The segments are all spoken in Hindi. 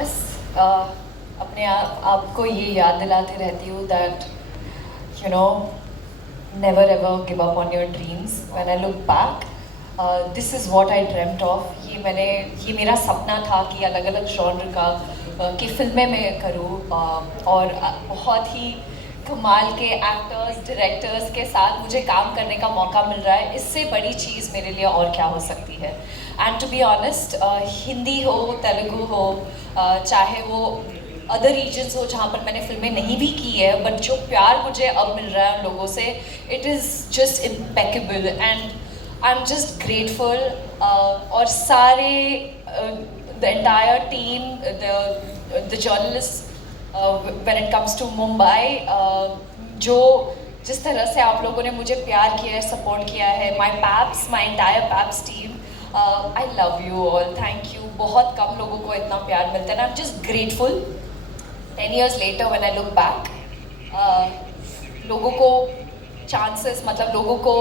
बस अपने आपको ये याद दिलाते रहती हूँ that you know never ever give up on your dreams. When I look back, this is what I dreamed of. ये मेरा सपना था कि अलग अलग जॉनर का की फिल्में मैं करूँ, और बहुत ही कमाल के एक्टर्स डायरेक्टर्स के साथ मुझे काम करने का मौका मिल रहा है. इससे बड़ी चीज़ मेरे लिए और क्या हो सकती है. And to be honest, Hindi हो, तेलुगु हो, चाहे वो अदर रीजन्स हो जहाँ पर मैंने फिल्में नहीं भी की है, बट जो प्यार मुझे अब मिल रहा है उन लोगों से, it is just impeccable and I am just grateful. और सारे the entire team, the journalist when it comes to Mumbai, जो जिस तरह से आप लोगों ने मुझे प्यार किया है, सपोर्ट किया है, my entire paps team, I love you all. Thank you. बहुत कम लोगों को इतना प्यार मिलता है. आई am just grateful. 10 years later when I look back, लोगों को चांसेस, मतलब लोगों को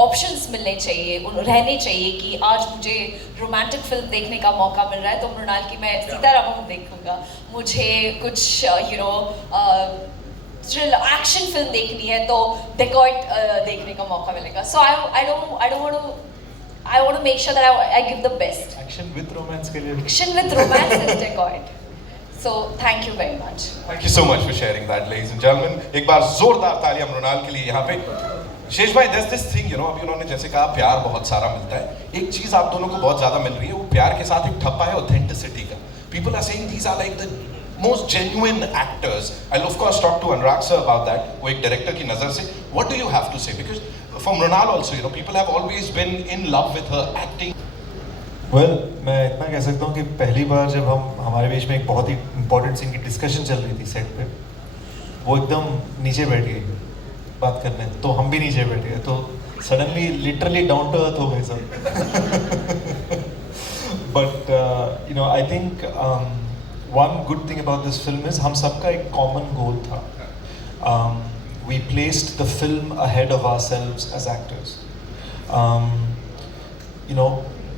ऑप्शंस मिलने चाहिए, रहने चाहिए कि आज मुझे रोमांटिक फिल्म देखने का मौका मिल रहा है तो मृणाल की मैं सीतारामम देखूंगा. मुझे कुछ थ्रिल एक्शन फिल्म देखनी है तो डेकॉइट देखने का मौका मिलेगा. सो I want to make sure that I give the best. Action with romance के लिए. Action with romance is dacoit. So thank you very much. Thank you so much for sharing that, ladies and gentlemen. एक बार जोरदार तालियां मृणाल के लिए यहाँ पे. शेष भाई, there's this thing, अभी उन्होंने जैसे कहा प्यार बहुत सारा मिलता है. एक चीज आप दोनों को बहुत ज्यादा मिल रही है, वो प्यार के साथ एक ठप्पा है ऑथेंटिसिटी का. People are saying these are like the most genuine actors. I'll of course talk to Anurag sir about that. वो एक डायरेक्टर की नजर से, what do you have to say? Because for Mrunal also, people have always been in love with her acting. Well, मैं इतना कह सकता हूँ कि पहली बार जब हमारे बीच में एक बहुत ही इंपॉर्टेंट सीन की डिस्कशन चल रही थी सेट पे, वो एकदम नीचे बैठ गई बात करने, तो हम भी नीचे बैठ गए, तो suddenly literally down to earth हो गए सब. But I think one good thing about this film is हम सबका एक कॉमन गोल था. We placed the film ahead of ourselves as actors.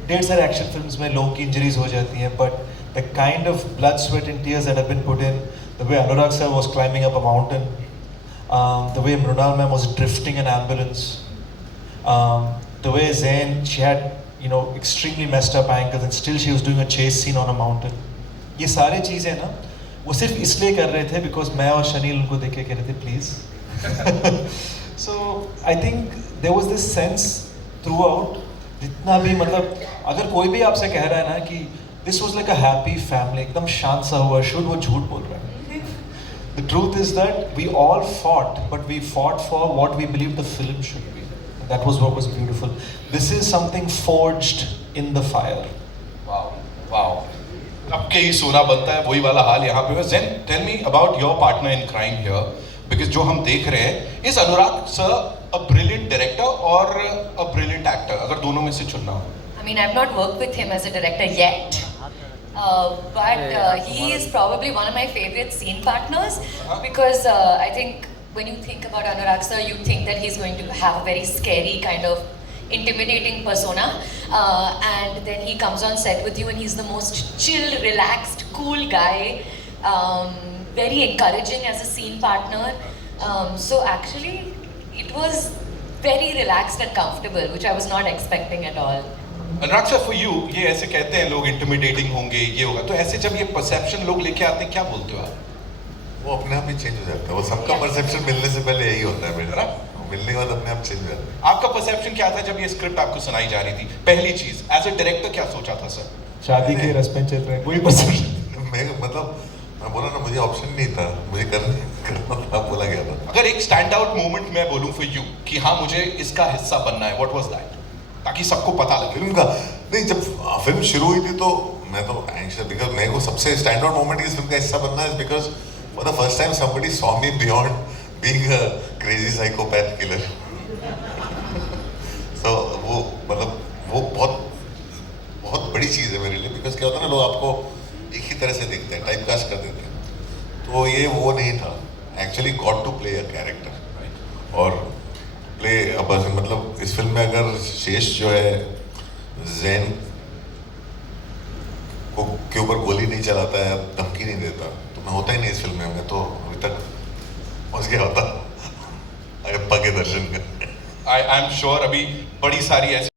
ढेर सारे एक्शन फिल्म्स में लोगों की इंजरीज हो जाती हैं, but the kind of blood sweat and tears that have been put in, the way Anurag sir was climbing up a mountain, the way Mrunal ma'am was drifting an ambulance, the way Zain she had extremely messed up ankles and still she was doing a chase scene on a mountain. ये सारी चीज़ें ना वो सिर्फ इसलिए कर रहे थे बिकॉज मैं और शनील उनको देख के कह रहे थे please. So I think there was this sense throughout. जितना भी मतलब अगर कोई भी आपसे कह रहा है ना कि this was like a happy family, एकदम शांत सा हुआ शुड, वो झूठ बोल रहा है. The truth is that we all fought, but we fought for what we believe the film should be. That was what was beautiful. This is something forged in the fire. Wow wow. अब के ही सोना बनता है, वही वाला हाल यहाँ पे. Zain, tell me about your partner in crime here, because जो हम देख रहे हैं, is Anurag sir a brilliant director or a brilliant actor, अगर दोनों में से चुनना हो? I mean, I've not worked with him as a director yet, but he is probably one of my favorite scene partners, because I think when you think about Anurag sir, you think that he's going to have a very scary kind of intimidating persona, and then he comes on set with you and he's the most chill, relaxed, cool guy, very encouraging as a scene partner. So actually it was very relaxed and comfortable, which I was not expecting at all. Anurag sir, for you, ये ऐसे कहते हैं लोग इंटिमिडेटिंग होंगे, ये होगा, तो ऐसे जब ये परसेप्शन लोग लेके आते हैं, क्या बोलते हो आप? वो अपने आप ही चेंज हो जाता है. वो सबका परसेप्शन मिलने से पहले यही होता है मेरा, मिलने के बाद अपने आप चेंज हो जाता है. आपका परसेप्शन क्या था जब ये स्क्रिप्ट आपको सुनाई जा रही थी? पहली चीज, एज अ डायरेक्टर क्या सोचा था सर? शादी के रस्में चल रहे हैं, वही परसेप्शन. मैं बोला ना, मुझे ऑप्शन नहीं था, मुझे करना था, बोला गया था. अगर एक स्टैंड आउट मोमेंट मैं बोलूं फॉर यू कि हाँ मुझे इसका हिस्सा बनना है, व्हाट वाज दैट? ताकि सबको पता लगे. फिल्म का नहीं, जब फिल्म शुरू हुई थी तो मैं तो एंग्शियस, बिकॉज मेरे को सबसे स्टैंड आउट मोमेंट इस फिल्म का हिस्सा बनना है, because for the first time somebody saw me beyond being a crazy psychopath killer. So वो मतलब वो बहुत बहुत बड़ी चीज़ है मेरे लिए, बिकॉज क्या होता है ना, लोग आपको एक ही तरह से देखते हैं, टाइप कास्ट कर देते हैं. तो ये वो नहीं था. Actually got to play a character और प्ले अ पर्सन. मतलब इस फिल्म में अगर शेष जो है ज़ैन के ऊपर गोली नहीं चलाता है, धमकी नहीं देता, तो मैं होता ही नहीं इस फिल्म में। मैं तो अभी तक पहुंच गया होता अयप्पा के दर्शन में। आई एम श्योर अभी बड़ी सारी ऐसी